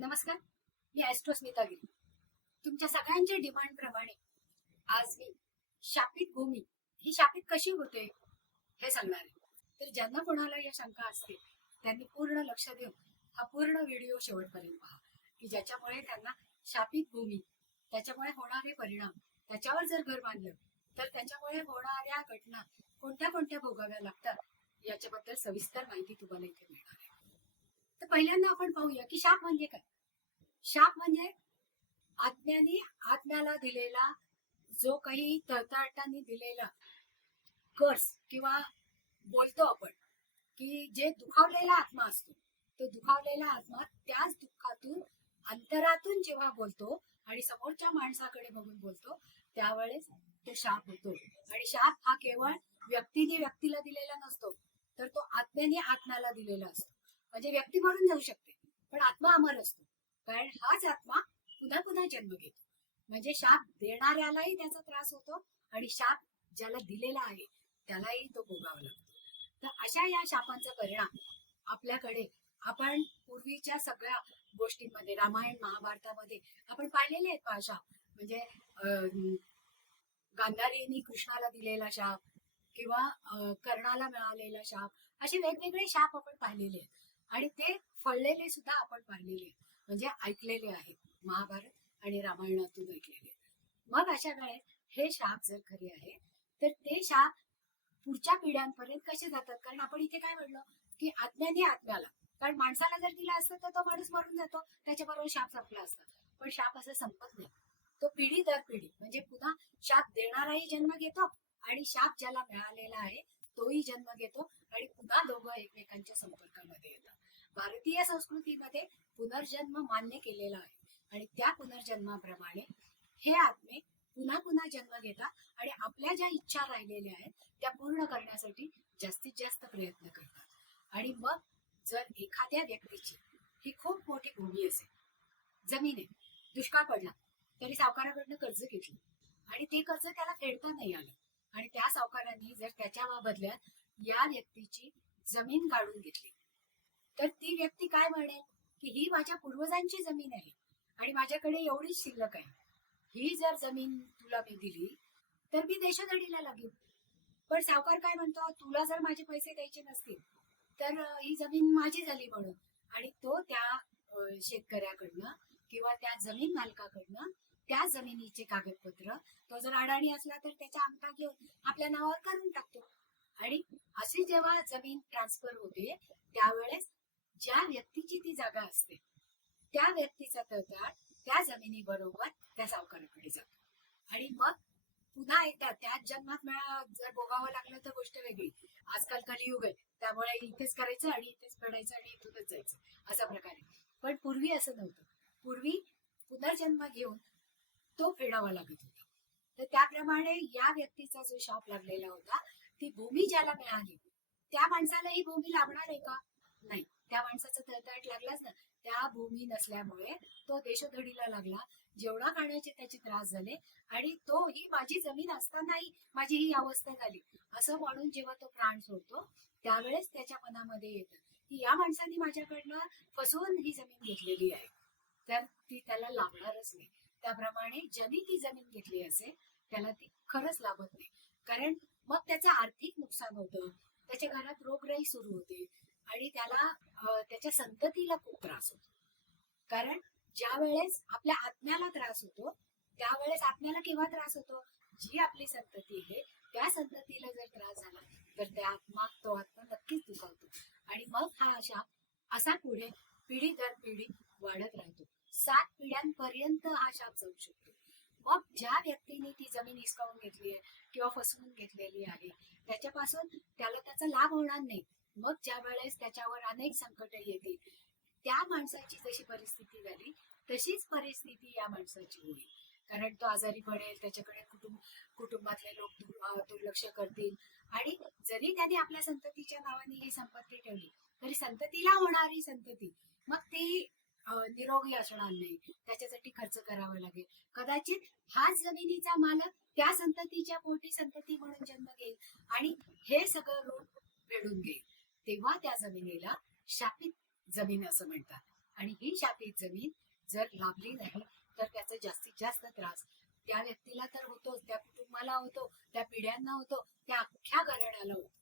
नमस्कार मी ॲस्ट्रो स्मिता गिरी. तुमच्या सगळ्यांच्या डिमांड प्रमाणे आज मी शापित भूमी ही शापित कशी होते हे सांगणार आहे. तर ज्यांना कोणाला या शंका असते त्यांनी पूर्ण लक्ष देऊन हा पूर्ण व्हिडिओ शेवटपर्यंत पहा की ज्याच्यामुळे त्यांना शापित भूमी त्याच्यामुळे होणारे परिणाम त्याच्यावर जर घर बांधलं तर त्याच्यामुळे होणाऱ्या घटना कोणत्या कोणत्या भोगाव्या लागतात याच्याबद्दल सविस्तर माहिती तुम्हाला इथे मिळणार आहे. तर पहिल्यांदा आपण पाहूया की शाप म्हणजे काय? शाप म्हणजे आत्म्याने आत्म्याला दिलेला जो काही तळतळाटाने दिलेला कर्स किंवा बोलतो आपण की जे दुखावलेला आत्मा असतो तो दुखावलेला आत्मा त्याच दुःखातून अंतरातून जेव्हा बोलतो आणि समोरच्या माणसाकडे बघून बोलतो त्यावेळेस तो शाप होतो. आणि शाप हा केवळ व्यक्तीने व्यक्तीला दिलेला नसतो तर तो आत्म्याने आत्म्याला दिलेला असतो. म्हणजे व्यक्ती मरून जाऊ शकते. पण आत्मा अमर असतो. कारण हाच आत्मा पुन्हा पुन्हा जन्म घेतो. म्हणजे शाप देणाऱ्यालाही त्याचा त्रास होतो आणि शाप ज्याला दिलेला आहे त्यालाही तो भोगावा लागतो. तर अशा या शापांचा परिणाम आपल्याकडे आपण पूर्वीच्या सगळ्या गोष्टींमध्ये रामायण महाभारतामध्ये आपण पाहिलेले आहेत पहा शाप. म्हणजे अं, कृष्णाला दिलेला शाप किंवा कर्णाला मिळालेला शाप असे वेगवेगळे शाप आपण पाहिलेले आहेत. आणि ते फळलेले सुद्धा आपण पाहिलेले आहेत. म्हणजे ऐकलेले आहेत. महाभारत आणि रामायणातून ऐकलेले आहेत. मग अशा वेळेस हे शाप जर खरे आहे तर ते शाप पुढच्या पिढ्यांपर्यंत कसे जातात? कारण आपण इथे काय म्हणलो? की आत्म्याने आत्म्याला कारण माणसाला जर दिला असतं तर तो माणूस मरून जातो. त्याच्याबरोबर शाप संपला असता. पण शाप असं संपत नाही. तो पिढी दर पिढी म्हणजे पुन्हा शाप देणाराही जन्म घेतो आणि शाप ज्याला मिळालेला आहे तोही जन्म घेतो. भारतीय संस्कृतीमध्ये पुनर्जन्म मान्य केलेला आहे. आणि त्या पुनर्जन्माप्रमाणे हे आत्मे पुन्हा पुन्हा जन्म घेतात आणि आपल्या ज्या इच्छा राहिलेल्या आहेत त्या पूर्ण करण्यासाठी जास्तीत जास्त प्रयत्न करतात. आणि मग जर एखाद्या व्यक्तीची ही खूप मोठी भूमी असेल जमीन आहे दुष्काळ पडला तरी सावकाराकडनं कर्ज घेतलं आणि ते कर्ज त्याला फेडता नाही आलं आणि त्या सावकारांनी जर त्याच्या बदल्यात या व्यक्तीची जमीन काढून घेतली तर ती व्यक्ती काय म्हणेल? की ही माझ्या पूर्वजांची जमीन आहे आणि माझ्याकडे एवढीच शिल्लक आहे. ही जर जमीन तुला मी दिली तर मी देशोधडीला लागेल पण सावकार काय म्हणतो? तुला जर माझे पैसे द्यायचे नसतील तर ही जमीन माझी झाली म्हणून. आणि तो त्या शेतकऱ्याकडनं किंवा त्या जमीन मालकाकडनं त्या जमिनीचे कागदपत्र तो जर अडाणी असला तर त्याचा अंगठा घेऊन आपल्या नावावर करून टाकतो. आणि अशी जेव्हा जमीन ट्रान्सफर होते त्यावेळेस ज्या व्यक्तीची ती जागा असते त्या व्यक्तीचा तळतळ त्या जमिनी बरोबर त्या सावकाराकडे जातो. आणि मग पुन्हा एकदा त्याच जन्मात मिळा जर भोगावं लागलं तर गोष्ट वेगळी. आजकाल कलियुग आहे त्यामुळे इथेच करायचं आणि इथेच फेडायचं आणि इथूनच जायचं असा प्रकारे. पण पूर्वी असं नव्हतं. पूर्वी पुनर्जन्म घेऊन तो फेडावा लागत होता. तर त्याप्रमाणे या व्यक्तीचा जो शाप लागलेला होता ती भूमी ज्याला मिळाली त्या माणसाला ही भूमी लाभणार आहे का? नाही. त्या माणसाचा तळतळाट लागलाच ना त्या भूमी नसल्यामुळे तो देशधडीला लागला. जेवढा खाण्याचे त्याचे त्रास झाले आणि तो ही माझी जमीन असतानाही माझी ही अवस्था झाली. असं म्हणून जेव्हा तो प्राण सोडतो त्यावेळेस त्याच्या मनामध्ये येतं की या माणसाने माझ्याकडनं फसवून ही जमीन घेतलेली आहे. तर ती त्याला लाभणारच नाही. त्याप्रमाणे ज्यांनी ती जमीन घेतली असेल त्याला ती खरंच लाभत नाही. कारण मग त्याचं आर्थिक नुकसान होतं. त्याच्या घरात रोगराई सुरू होते. आणि त्याला त्याच्या संततीला खूप त्रास होतो. कारण ज्या वेळेस आपल्या आत्म्याला त्रास होतो त्यावेळेस आत्म्याला केव्हा त्रास होतो? जी आपली संतती आहे त्या संततीला जर त्रास झाला तर त्या आत्मा तो आत्मा नक्कीच दुखावतो. आणि मग हा अशा असा पुढे पिढी दर पिढी वाढत राहतो. सात पिढ्यांपर्यंत हा शाप जाऊ शकतो. मग ज्या व्यक्तीने ती जमीन हिसकावून घेतली आहे किंवा फसवून घेतलेली आहे त्याच्यापासून त्याला त्याचा लाभ होणार नाही. मग ज्या वेळेस त्याच्यावर अनेक संकट येतील त्या माणसाची जशी परिस्थिती झाली तशीच परिस्थिती या माणसाची होईल. कारण तो आजारी पडेल त्याच्याकडे कुटुंब कुटुंबातले लोक दुर्लक्ष करतील. आणि जरी त्याने आपल्या संततीच्या नावाने ही संपत्ती ठेवली तरी संततीला होणारी संतती मग ती निरोगी असणार नाही. त्याच्यासाठी खर्च करावा लागेल. कदाचित हाच जमिनीचा मालक त्या संततीच्या पोटी संतती म्हणून जन्म घेईल आणि हे सगळं रोड फेडून घेईल. तेव्हा त्या जमिनीला शापित जमीन असं म्हणतात. आणि ही शापित जमीन जर लाभली नाही तर त्याचा जास्तीत जास्त त्रास त्या व्यक्तीला तर होतोच त्या कुटुंबाला होतो त्या पिढ्यांना होतो त्या अख्ख्या घराण्याला होतो.